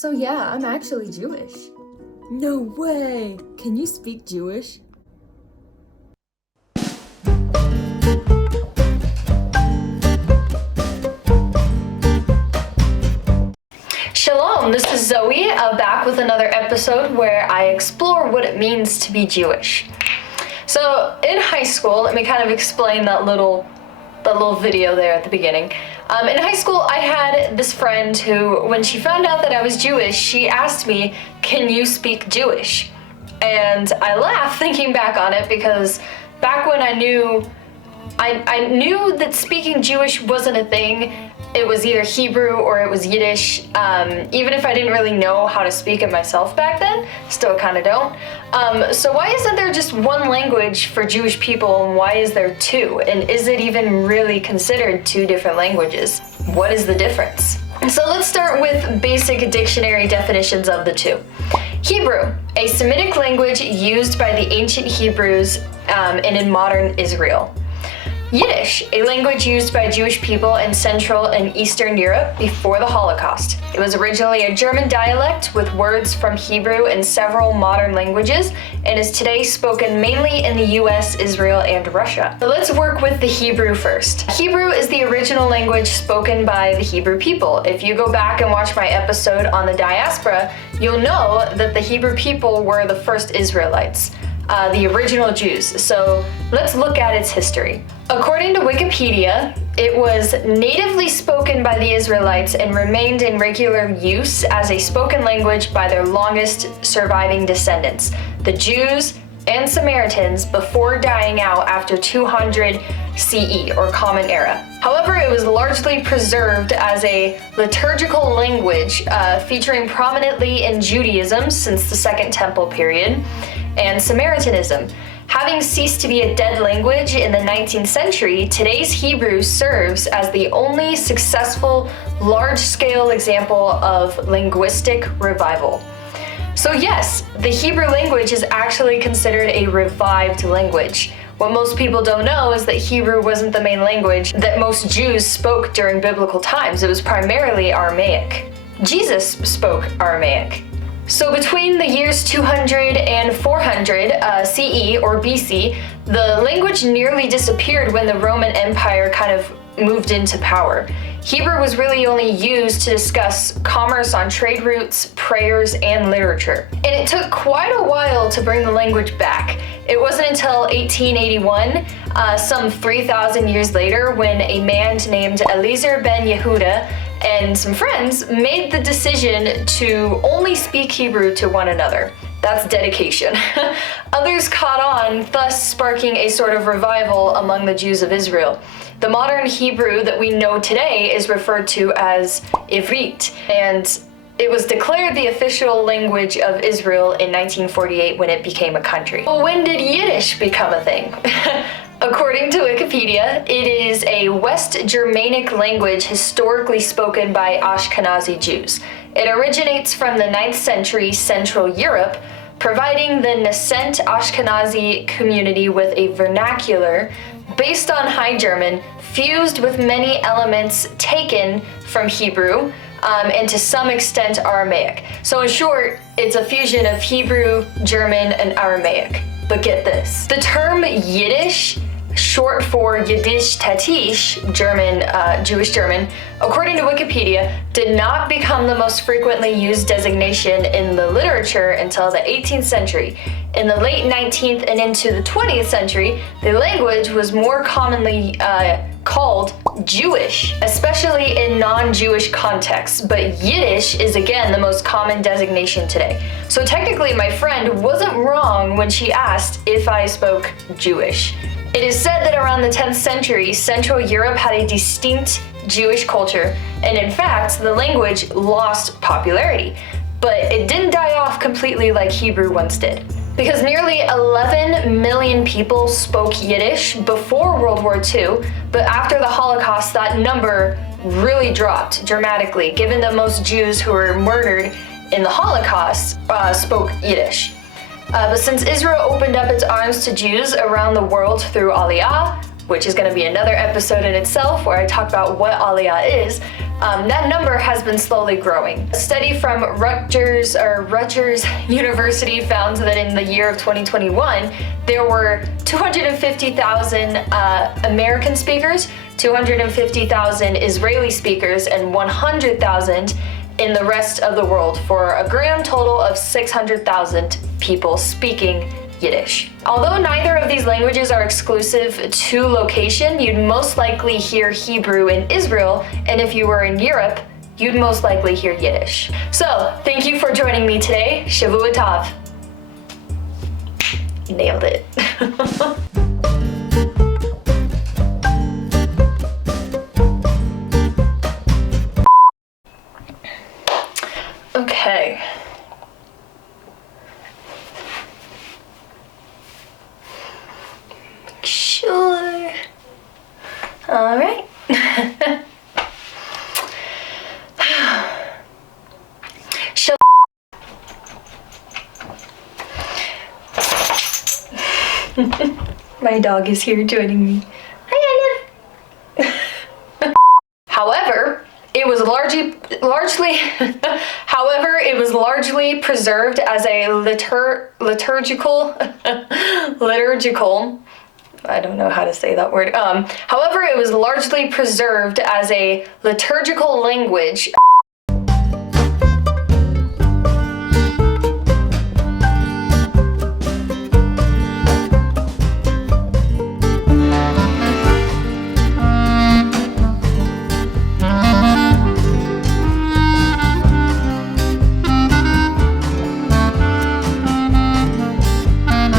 So yeah, I'm actually Jewish. No way! Can you speak Jewish? Shalom, this is Zoe, back with another episode where I explore what it means to be Jewish. So in high school, let me kind of explain that little video there at the beginning. In high school, I had this friend who, when she found out that I was Jewish, she asked me, "Can you speak Jewish?" And I laugh thinking back on it because back when I knew that speaking Jewish wasn't a thing. It was either Hebrew or it was Yiddish. Even if I didn't really know how to speak it myself back then, still kind of don't. So why isn't there just one language for Jewish people, and why is there two? And is it even really considered two different languages? What is the difference? So let's start with basic dictionary definitions of the two. Hebrew, a Semitic language used by the ancient Hebrews and in modern Israel. Yiddish, a language used by Jewish people in Central and Eastern Europe before the Holocaust. It was originally a German dialect with words from Hebrew and several modern languages, and is today spoken mainly in the US, Israel, and Russia. So let's work with the Hebrew first. Hebrew is the original language spoken by the Hebrew people. If you go back and watch my episode on the diaspora, you'll know that the Hebrew people were the first Israelites. The original Jews. So let's look at its history. According to Wikipedia, it was natively spoken by the Israelites and remained in regular use as a spoken language by their longest surviving descendants, the Jews and Samaritans, before dying out after 200 CE, or Common Era. However, it was largely preserved as a liturgical language, featuring prominently in Judaism since the Second Temple period, and Samaritanism. Having ceased to be a dead language in the 19th century, today's Hebrew serves as the only successful large-scale example of linguistic revival. So yes, the Hebrew language is actually considered a revived language. What most people don't know is that Hebrew wasn't the main language that most Jews spoke during biblical times. It was primarily Aramaic. Jesus spoke Aramaic. So between the years 200 and 400 CE or BC, the language nearly disappeared when the Roman Empire kind of moved into power. Hebrew was really only used to discuss commerce on trade routes, prayers, and literature. And it took quite a while to bring the language back. It wasn't until 1881, some 3,000 years later, when a man named Eliezer ben Yehuda and some friends made the decision to only speak Hebrew to one another. That's dedication. Others caught on, thus sparking a sort of revival among the Jews of Israel. The modern Hebrew that we know today is referred to as Ivrit, and it was declared the official language of Israel in 1948 when it became a country. Well, when did Yiddish become a thing? According to Wikipedia, it is a West Germanic language historically spoken by Ashkenazi Jews. It originates from the 9th century Central Europe, providing the nascent Ashkenazi community with a vernacular based on High German, fused with many elements taken from Hebrew, and to some extent Aramaic. So in short, it's a fusion of Hebrew, German, and Aramaic. But get this, the term Yiddish, short for Yiddish Tatish, German, Jewish German, according to Wikipedia, did not become the most frequently used designation in the literature until the 18th century. In the late 19th and into the 20th century, the language was more commonly called Jewish, especially in non-Jewish contexts, but Yiddish is again the most common designation today. So technically my friend wasn't wrong when she asked if I spoke Jewish. It is said that around the 10th century, Central Europe had a distinct Jewish culture, and in fact, the language lost popularity. But it didn't die off completely like Hebrew once did. Because nearly 11 million people spoke Yiddish before World War II, but after the Holocaust, that number really dropped dramatically, given that most Jews who were murdered in the Holocaust spoke Yiddish. But since Israel opened up its arms to Jews around the world through Aliyah, which is going to be another episode in itself where I talk about what Aliyah is, That number has been slowly growing. A study from Rutgers University found that in the year of 2021, there were 250,000 American speakers, 250,000 Israeli speakers, and 100,000 in the rest of the world, for a grand total of 600,000 people speaking Yiddish. Although neither of these languages are exclusive to location, you'd most likely hear Hebrew in Israel, and if you were in Europe, you'd most likely hear Yiddish. So, thank you for joining me today. Shavua Tov. Nailed it. Okay. Sure. All right. Shalom. My dog is here joining me. Hi, Anna. However, it was largely preserved as a liturgical. I don't know how to say that word. However, it was largely preserved as a liturgical language